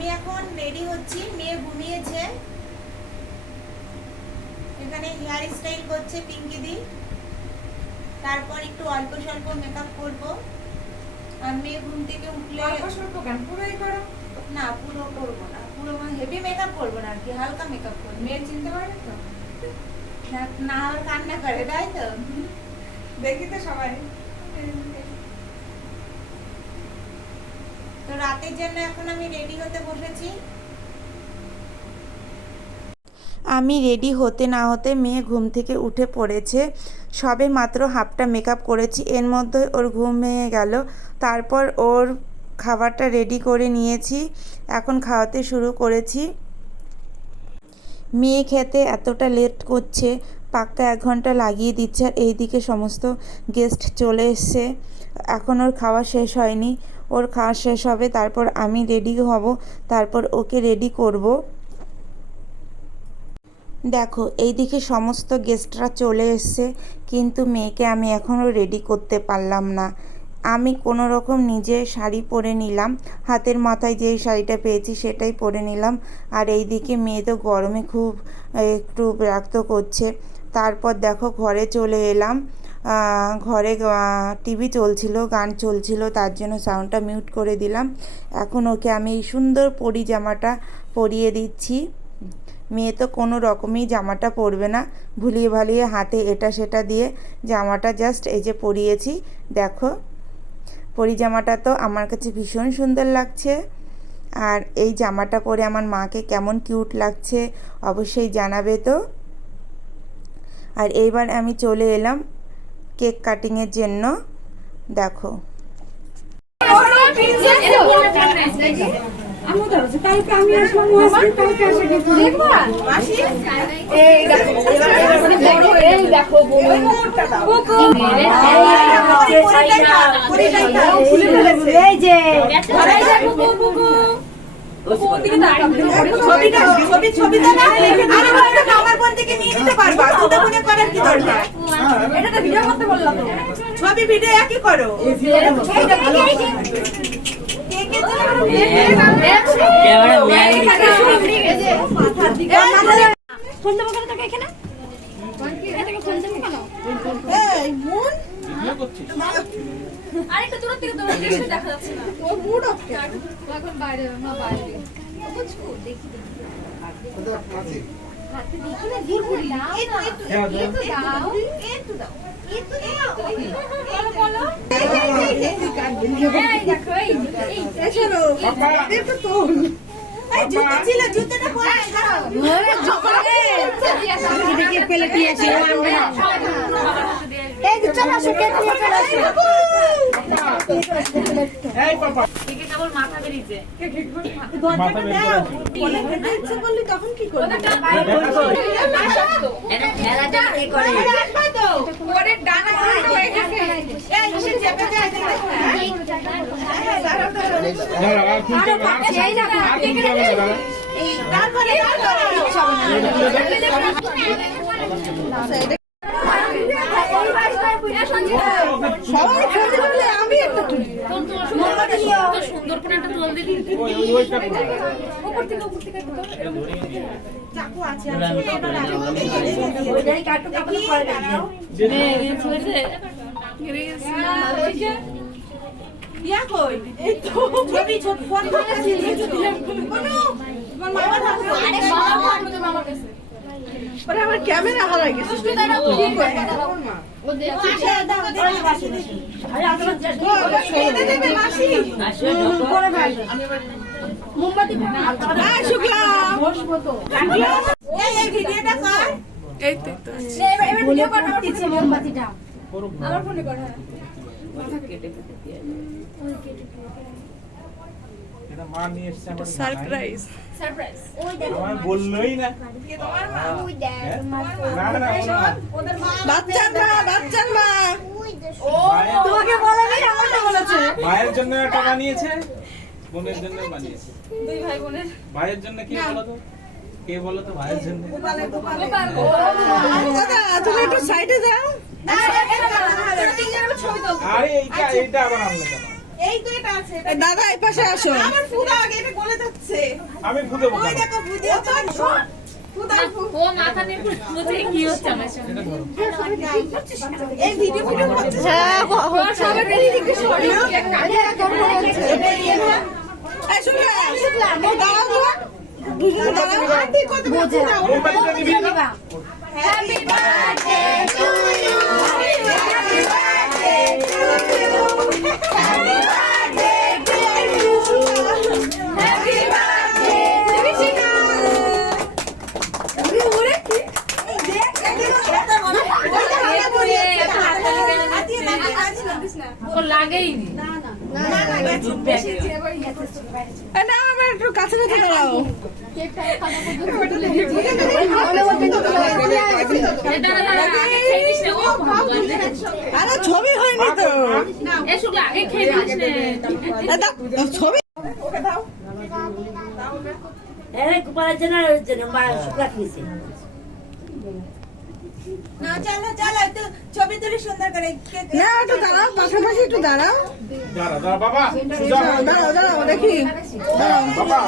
আমি এখন রেডি হচ্ছি। মেয়ে ঘুমিয়েছে। এখানে হেয়ার স্টাইল করছে পিঙ্কি দি। তারপর একটু অল্প স্বল্প মেকআপ করব। আর মেয়ে ঘুম থেকে উঠলে অল্প স্বল্প কেন? পুরোই করো। না পুরো করব না। পুরো হেভি মেকআপ করব না আর কি হালকা মেকআপ করব। মেয়ে চিনতে পারবে তো? না- না হলে কান্না করে তাই তো? দেখি তো সবাই। তো রাতের জন্য এখন আমি রেডি হতে বসেছি আমি রেডি হতে না হতে মেয়ে ঘুম থেকে উঠে পড়েছে। সবে মাত্র হাফটা মেকআপ করেছি। এর মধ্যে ওর ঘুম ভেঙে গেল। তারপর ওর খাবারটা রেডি করে নিয়েছি। এখন খাওয়াতে শুরু করেছি। মেয়ে খেতে এতটা লেট করছে, পাক্কা এক ঘণ্টা লাগিয়ে দিচ্ছে আর এইদিকে সমস্ত গেস্ট চলে এসছে। এখন ওর খাওয়া শেষ হয়নি। ওর খাওয়া শেষ হবে, তারপর আমি রেডি হব, তারপর ওকে রেডি করব। দেখো, এইদিকে সমস্ত গেস্টরা চলে এসছে, কিন্তু মেয়েকে আমি এখনও রেডি করতে পারলাম না। আমি কোনো রকম নিজে শাড়ি পরে নিলাম, হাতের মাথায় যেই শাড়িটা পেয়েছি সেটাই পরে নিলাম, আর এইদিকে মেয়ে তো গরমে খুব একটু বিরক্ত করছে। তারপর দেখো ঘরে চলে এলাম। ঘরে টিভি চলছিল, গান চলছিল, তার জন্য সাউন্ডটা মিউট করে দিলাম। এখন ওকে আমি এই সুন্দর পরি জামাটা পরিয়ে দিচ্ছি। মেয়ে তো কোনো রকমই জামাটা পরবে না। ভুলিয়ে ভালিয়ে হাতে এটা সেটা দিয়ে জামাটা জাস্ট এই যে পরিয়েছি। দেখো, পরি জামাটা তো আমার কাছে ভীষণ সুন্দর লাগছে। আর এই জামাটা পরে আমার মাকে কেমন কিউট লাগছে অবশ্যই জানাবে তো। আর এইবার আমি চলে এলাম কেক কাটিংয়ের জন্য, দেখো। ছবিটা ছবি ছবিটা না। আমার ফোন থেকে নিয়ে নিতে পারবা। করার কি দরকার? এটা তো ভিডিও করতে বললাম। তো ছবি ভিডিও একই করো। এই মুন? আরেকটা দূর থেকে দূর থেকে দেখা যাচ্ছে না। ও মুড অফ এখন বাইরে না বাইরে। চলো একটু করলি তখন কি করবি তারপরে। আমি একটা তুলি সুন্দর করে একটা তোল দিবি চাকু আছে রাখব ওইটাই কাটু কাটু করে দাও ইয়া কই এই তো ছবি ছোট ফোন করে দিলি কোনো তোমার মামা থাকবে ওরে আমার ক্যামেরা হারাই গেছে কেটে মোমবাতিটা আমার ফোনে কর। হ্যাঁ। এটা মা নিয়ে এসছে আমার সারপ্রাইজ আমার বললোই না হ্যাঁ? না না না ওর মা। বাচ্চার মা বাচ্চার মা মায়ের- তোমাকে বলেনি আমাকে বলেছে মায়ের জন্য একটা বানিয়েছে বোনের জন্য বানিয়েছে দুই ভাই বোনের ভাইয়ের জন্য কি বলো তো কে বলো তো ভাইয়ের জন্য দাদা তুমি একটু সাইডে যাও আরে এইটা এইটা আবার আনলে কেন এই তো এটা আছে দাদা এই পাশে আসো। আমার ফুদা আগে এটা গলে যাচ্ছে। আমি ফুটে ওই দেখো ফুদে ফুদা ও মাথা নিয়ে বুঝে না আমার একটু কাছে কাছে দাঁড়াও। আরে ছবি হয়নি তো এ শুধু আগে খেয়ে নিস রে। দাদা ছবি না চলো চলো একটু ছবি তুলি সুন্দর করে। না একটু দাঁড়াও পাশাপাশি একটু দাঁড়াও। দাঁড়া দাঁড়া বাবা দাঁড়াও দাঁড়াও দেখি। বাবা।